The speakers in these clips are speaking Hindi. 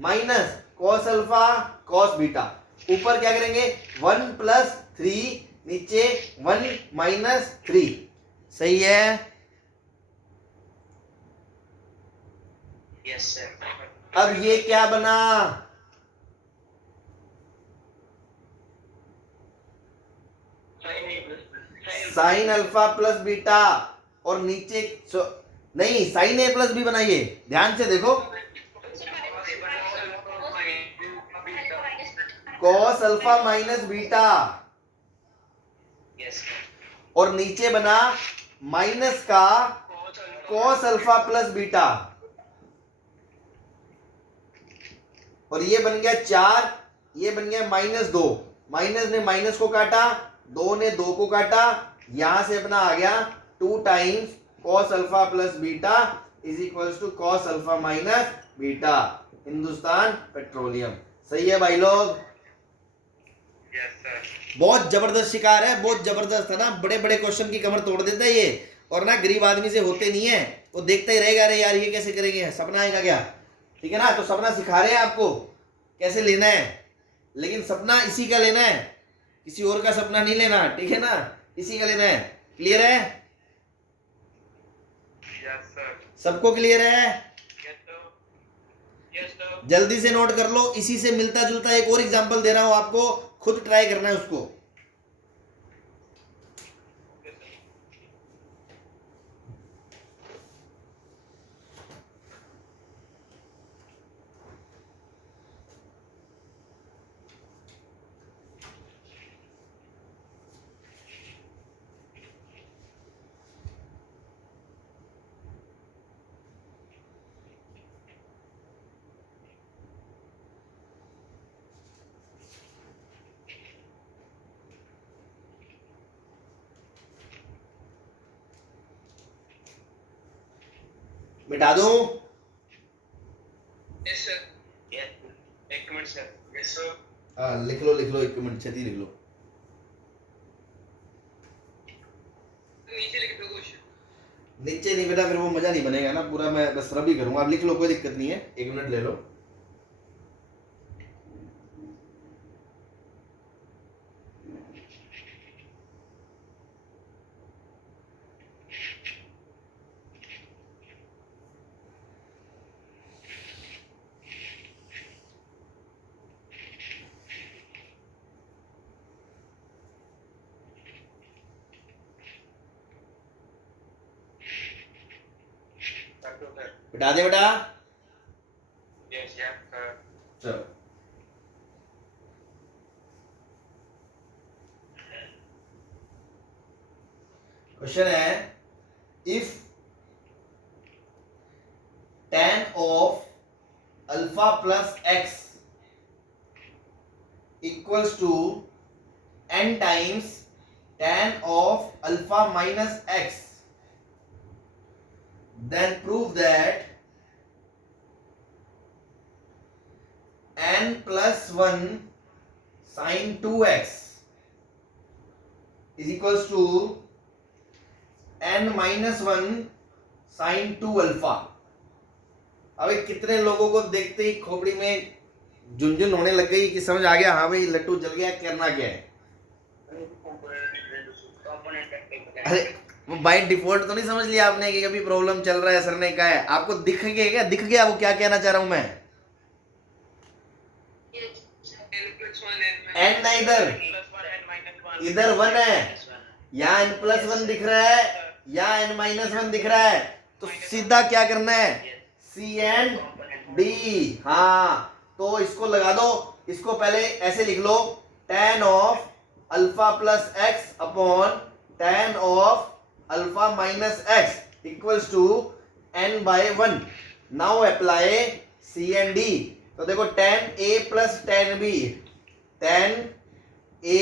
Minus cos alpha cos beta. ऊपर क्या करेंगे 1 + 3, नीचे 1 - 3। सही है? Yes sir. अब ये क्या बना? साइन अल्फा प्लस बीटा, और नीचे नहीं साइन ए प्लस बी बनाइए, ध्यान से देखो। Cos alpha minus beta, yes और नीचे बना माइनस का कॉस अल्फा प्लस बीटा, और ये बन गया 4, ये बन गया -2। माइनस ने माइनस को काटा, 2 ने 2 को काटा, यहां से अपना आ गया 2 times cos alpha plus beta is equals to cos alpha minus beta. Hindustan Petroleum. सही है भाई लोग? Yes sir. बहुत जबरदस्त शिकार है, बहुत जबरदस्त है ना। बड़े बड़े क्वेश्चन की कमर तोड़ देता है ये, और ना गरीब आदमी से होते नहीं है, वो देखता ही रहेगा, अरे यार ये कैसे करेंगे, सपना आएगा क्या। ठीक है ना? तो सपना सिखा रहे हैं आपको कैसे लेना है, लेकिन सपना इसी का लेना है, किसी और का सपना नहीं लेना। ठीक है ना? इसी का लेना है। क्लियर है? Yes sir. सबको क्लियर है? Yes sir. जल्दी से नोट कर लो। इसी से मिलता जुलता एक और एग्जांपल दे रहा हूं आपको, खुद ट्राई करना है उसको। मिटा दूं? Yes sir. एक मिनट सर। Yes sir. हाँ लिख लो 1 मिनट, छेती लिख लो। नीचे लिख दो कुछ। नीचे नहीं बेटा, फिर वो मजा नहीं बनेगा ना पूरा, मैं बस रब ही करूंगा। आप लिख लो, कोई दिक्कत नहीं है, 1 मिनट ले लो। बिठा दे बेटा। Yes sir. चलो क्वेश्चन है, if tan of alpha plus x equals to n times tan of alpha minus x, then prove that n plus 1 sin 2x is equals to n minus 1 sin 2 alpha. अभी कितने लोगों को देखते ही खोपड़ी में झुनझुन होने लग गई कि समझ आ गया, हाँ भाई लट्टू जल गया, करना क्या है। अरे वो बाय डिफॉल्ट तो नहीं समझ लिया आपने कि अभी प्रॉब्लम चल रहा है, सर ने कहा है, आपको दिख गया क्या? दिख गया वो क्या कहना चाह रहा हूं मैं? n ना इधर 1 है, यहाँ n+1 दिख रहा है, यहाँ n-1 दिख रहा है, तो सीधा क्या करना है, C एंड D। हाँ तो इसको लगा दो, इसको पहले ऐसे लिख लो, tan of alpha plus x upon tan of alpha minus x equals to n/1। Now apply C and D। तो देखो tan A plus tan B, tan A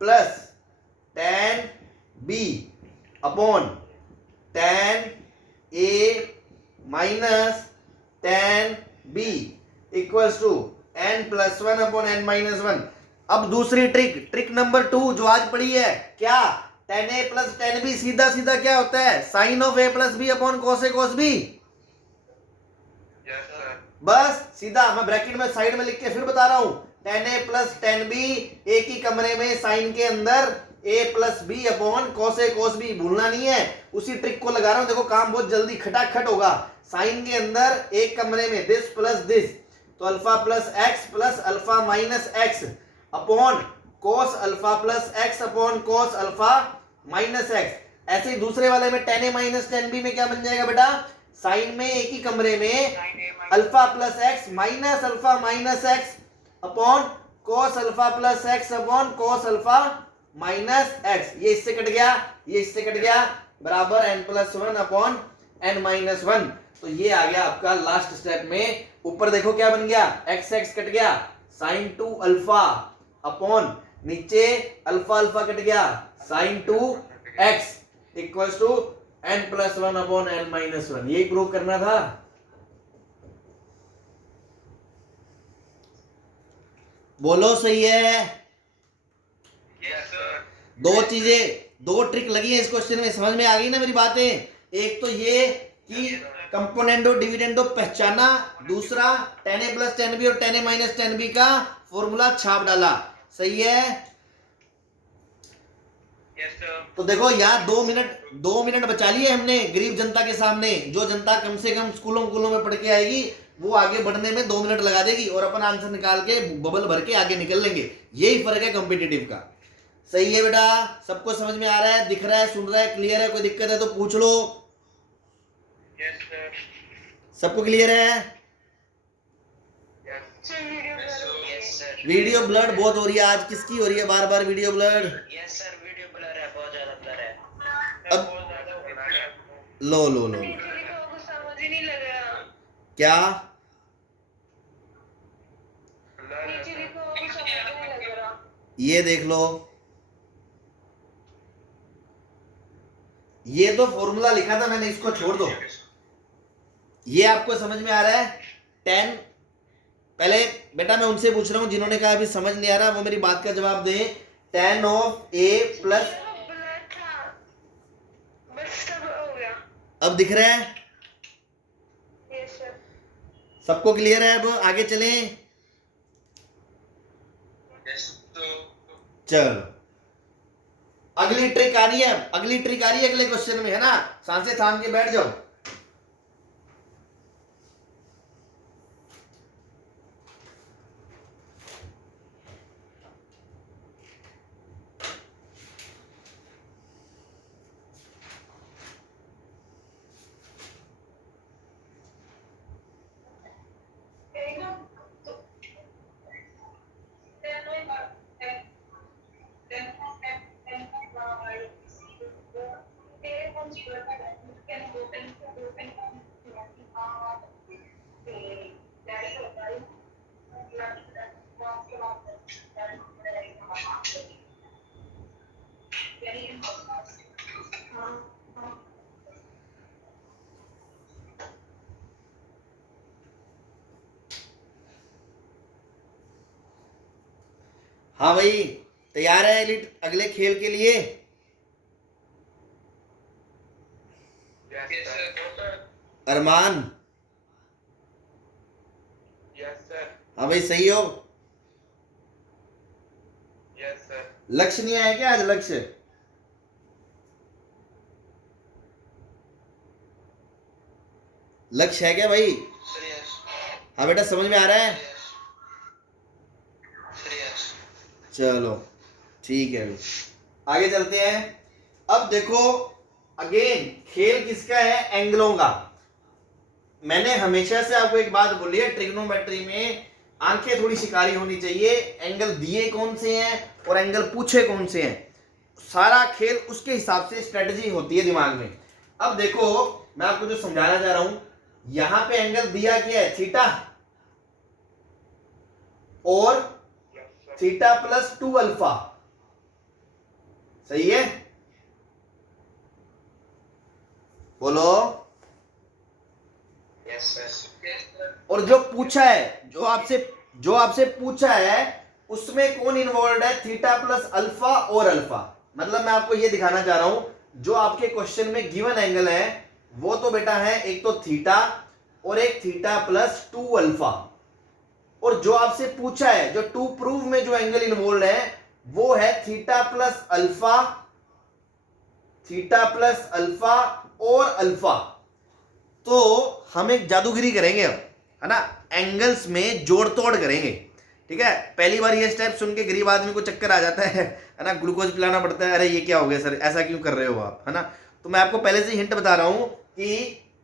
plus tan B upon tan A minus tan B equals to n+1 upon n-1। अब दूसरी ट्रिक नंबर 2 जो आज पढ़ी है, क्या tan A plus tan B सीधा सीधा क्या होता है, sine of A plus B upon cos A cos B। बस सीधा मैं ब्रैकेट में साइड में लिख के फिर बता रहा हूं, tan a plus tan b, एक ही कमरे में साइन के अंदर a plus B upon cos a cos b, भूलना नहीं है, उसी ट्रिक को लगा रहा हूं। देखो काम बहुत जल्दी खटाखट होगा। साइन के अंदर एक कमरे में दिस प्लस दिस, तो alpha plus x plus alpha minus x upon cos alpha plus x upon cos alpha minus x. ऐसे ही दूसरे वाले में tan a minus tan b में क्या बन जाएगा बेटा, साइन में एक ही कमरे में alpha plus x minus alpha minus x upon cos alpha plus x upon cos alpha minus x. ये इससे कट गया, ये इससे कट गया, बराबर n plus one upon n minus one. तो ये आ गया आपका लास्ट स्टेप में। ऊपर देखो क्या बन गया, x x कट गया, साइन टू अल्फा अपॉन नीचे अल्फा अल्फा कट गया, sine two x equals to n plus one upon n minus one. यही प्रूव करना था। बोलो सही है। Yes, sir. दो चीजें, दो ट्रिक लगी है इस क्वेश्चन में, समझ में आ गई ना मेरी बातें। एक तो ये कि कंपोनेंडो डिविडेंडो पहचाना, दूसरा tan a plus tan b और tan a minus tan b का फॉर्मूला छाप डाला। सही है। Yes, sir. तो देखो यहाँ 2 मिनट बचा लिए हमने गरीब जनता के सामने। जो जनता कम से कम स्कूलों में पढ़ के आएगी वो आगे बढ़ने में 2 मिनट लगा देगी और अपन आंसर निकाल के बबल भर के आगे निकल लेंगे। यही फर्क है कॉम्पिटिटिव का। सही है बेटा, सबको समझ में आ रहा है, दिख रहा है, सुन रहा है, क्लियर है? कोई दिक्कत है तो पूछ लो। Yes, sir. सबको क्लियर है? Yes, sir. Yes, sir. Video blur बहुत हो रही है आज, किसकी हो रही है बार बार video blur? Yes, sir. Video blur है, बहुत ज्यादा ब्लर है। अब बहुत ज्यादा हो रहा है। लो समझ ही नहीं लग रहा। क्या नीचे देखो, कुछ समझ नहीं लग रहा। ये देख लो, ये तो फॉर्मूला लिखा था मैंने, इसको छोड़ दो। ये आपको समझ में आ रहा है? 10 पहले बेटा मैं उनसे पूछ रहा हूं जिन्होंने कहा अभी समझ नहीं आ रहा, वो मेरी बात का जवाब दें। tan of a plus, blur था, बस सब हो गया। अब दिख रहा है? Yes sir. सबको क्लियर है? अब आगे चलें। Yes, sir. चलो अगली ट्रिक आ रही है, अगली ट्रिक आ रही है अगले क्वेश्चन में, है ना? सांसें थाम के बैठ जाओ। हाँ भाई, तैयार है एलिट अगले खेल के लिए? Yes, sir. अरमान, Yes, sir. हाँ भाई सही हो? Yes, sir. लक्ष्य नहीं आया क्या आज? लक्ष्य लक्ष्य है क्या भाई? Sir, yes. हाँ बेटा समझ में आ रहा है? Yes. Sir, yes. चलो ठीक है, आगे चलते हैं। अब देखो अगेन खेल किसका है? एंगलों का। मैंने हमेशा से आपको एक बात बोली है, ट्रिग्नोमेट्री में आंखें थोड़ी शिकारी होनी चाहिए। एंगल दिए कौन से हैं और एंगल पूछे कौन से हैं, सारा खेल उसके हिसाब से स्ट्रेटजी होती है दिमाग में। अब देखो मैं आपको जो समझाना चाह रहा हूं, यहां पे एंगल दिया क्या है? थीटा और Yes, sir. Theta plus 2 alpha. सही है? बोलो। Yes, sir. Yes, sir. और जो पूछा है, जो आपसे पूछा है उसमें कौन इन्वॉल्व है? थीटा प्लस अल्फा और अल्फा। मतलब मैं आपको ये दिखाना चाह रहा हूं, जो आपके क्वेश्चन में गिवन एंगल है वो तो बेटा है एक तो थीटा और एक थीटा प्लस 2 अल्फा। और जो आपसे पूछा है, जो टू प्रूव में जो एंगल इन्वॉल्व है वो है theta plus alpha, theta plus alpha और अल्फा। तो हम एक जादूगिरी करेंगे अब, है ना, एंगल्स में जोड़ तोड़ करेंगे। ठीक है, पहली बार ये स्टेप सुन के गरीब आदमी को चक्कर आ जाता है ना, ग्लूकोज पिलाना पड़ता है, अरे ये क्या हो गया सर, ऐसा क्यों कर रहे हो आप, है ना। तो मैं आपको पहले से हिंट बता रहा हूं कि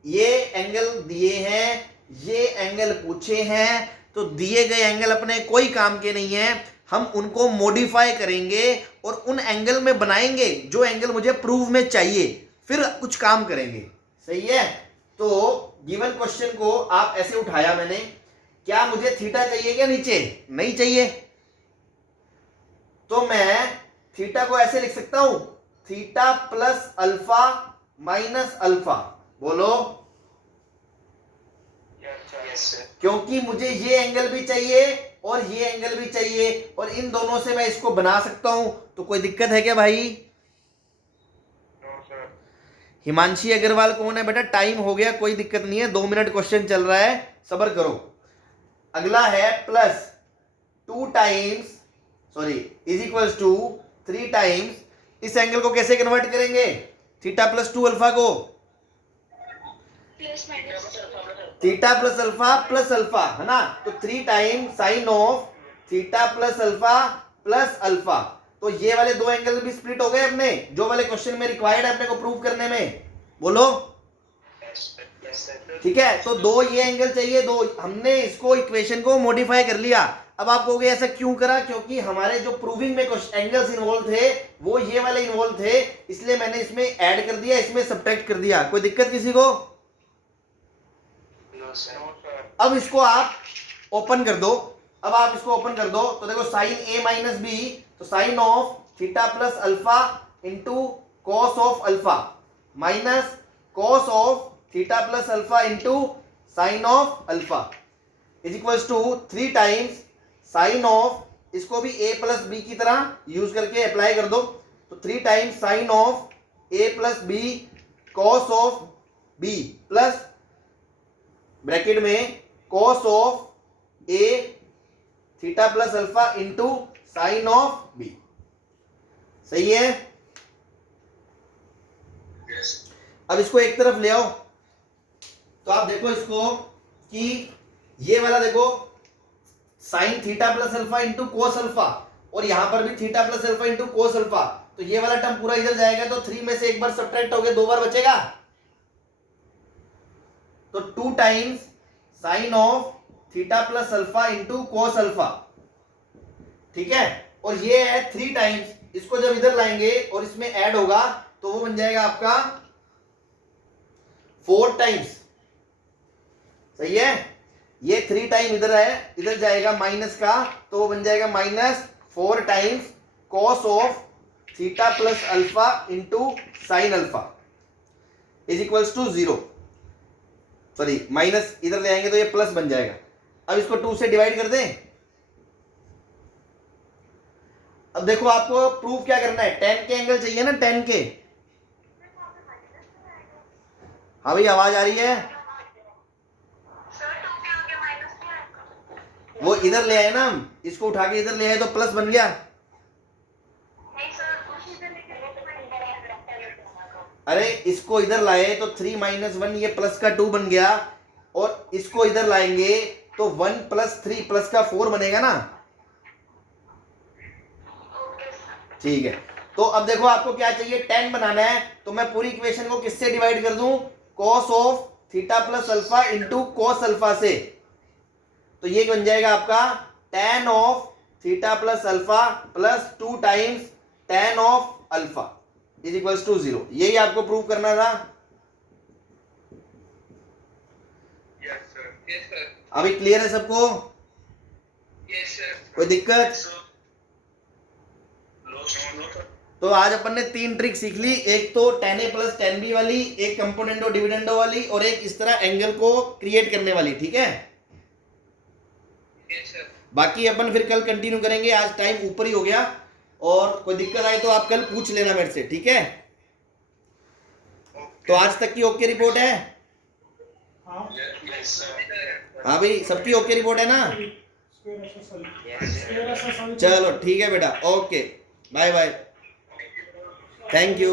ये एंगल दिए हैं, ये एंगल पूछे हैं, तो दिए गए एंगल अपने कोई काम के नहीं है, हम उनको मॉडिफाई करेंगे और उन एंगल में बनाएंगे जो एंगल मुझे प्रूव में चाहिए, फिर कुछ काम करेंगे। सही है। तो गिवन क्वेश्चन को आप ऐसे उठाया मैंने, क्या मुझे थीटा चाहिए क्या नीचे? नहीं चाहिए। तो मैं थीटा को ऐसे लिख सकता हूं, theta plus alpha minus alpha. बोलो। क्योंकि मुझे ये एंगल भी चाहिए और ये एंगल भी चाहिए, और इन दोनों से मैं इसको बना सकता हूं। तो कोई दिक्कत है क्या भाई? हिमांशी अग्रवाल कौन है बेटा? टाइम हो गया, कोई दिक्कत नहीं है, 2 मिनट क्वेश्चन चल रहा है, सब्र करो। अगला है plus 2 times, sorry, is equals to 3 times. इस एंगल को कैसे कन्वर्ट करेंगे? थीटा प्लस 2 अल्फा को plus minus theta plus alpha, है ना। तो 3 time sine of theta plus alpha. तो ये वाले दो एंगल भी स्प्लिट हो गए अपने, जो वाले क्वेश्चन में रिक्वायर्ड है अपने को प्रूव करने में। बोलो। ठीक है, तो दो ये एंगल चाहिए, दो, हमने इसको इक्वेशन को मॉडिफाई कर लिया। अब आप कहोगे ऐसा क्यों करा? क्योंकि हमारे जो प्रूविंग में कुछ एंगल्स इन्वॉल्व थे वो ये वाले इन्वॉल्व थे, इसलिए मैंने इसमें ऐड कर दिया, इसमें सब्ट्रैक्ट कर दिया। कोई दिक्कत किसी को? अब इसको आप ओपन कर दो, अब आप इसको ओपन कर दो, तो देखो साइन ए माइनस बी, तो sine of theta plus alpha into cos of alpha minus cos of theta plus alpha into sine of alpha is equals to 3 times sine of, इसको भी a प्लस बी की तरह यूज करके अप्लाई कर दो, तो 3 times sine of a plus b cos of b plus bracket में cos of a theta plus alpha into sine of b। सही है। अब इसको एक तरफ ले आओ, तो आप देखो इसको कि ये वाला देखो sine theta plus alpha into cos alpha, और यहां पर भी theta plus alpha into cos alpha, तो ये वाला टर्म पूरा इधर जाएगा, तो 3 में से एक बार सब्ट्रैक्ट हो गया, 2 बार बचेगा, तो 2 times sine of theta plus alpha into cos alpha. ठीक है, और ये है 3 टाइम्स, इसको जब इधर लाएंगे और इसमें ऐड होगा तो वो बन जाएगा आपका 4 टाइम्स। सही है। ये 3 टाइम इधर है, इधर जाएगा माइनस का, तो वो बन जाएगा -4 times cos of theta plus alpha into sine alpha is equals to 0। Sorry, minus इधर ले आएंगे तो ये प्लस बन जाएगा। अब इसको 2 से डिवाइड कर दें। अब देखो आपको प्रूफ क्या करना है, 10 के एंगल चाहिए ना, 10 के। हाँ भाई, आवाज आ रही है? वो इधर ले आए ना, हम इसको उठा के इधर ले आए तो प्लस बन गया। अरे इसको इधर लाए तो 3 - 1, ये प्लस का 2 बन गया, और इसको इधर लाएंगे तो 1 + 3 प्लस का 4 बनेगा ना। ठीक है, तो अब देखो आपको क्या चाहिए, 10 बनाना है, तो मैं पूरी इक्वेशन को किससे डिवाइड कर दूं? Cos of theta plus alpha into cos alpha से। तो ये बन जाएगा आपका tan of theta plus alpha plus 2 times tan of alpha is equals to 0। यही आपको प्रूव करना था। Yes, sir. अभी क्लियर है सबको? Yes, sir. कोई दिक्कत? No, sir. तो आज अपन ने 3 ट्रिक सीख ली, एक तो tan a plus tan b वाली, एक कंपोनेंटो डिविडेंडो वाली, और एक इस तरह एंगल को क्रिएट करने वाली। ठीक है, Yes, sir. बाकी अपन फिर कल कंटिन्यू करेंगे, आज टाइम ऊपर ही हो गया, और कोई दिक्कत आए तो आप कल पूछ लेना मेरे से। ठीक है, तो आज तक की ओके रिपोर्ट है? हाँ Yes, sir. हाँ भाई, सबकी ओके रिपोर्ट है ना? Square SSL Yes, sir. Square SSL चलो ठीक है बेटा, okay, bye bye, thank you.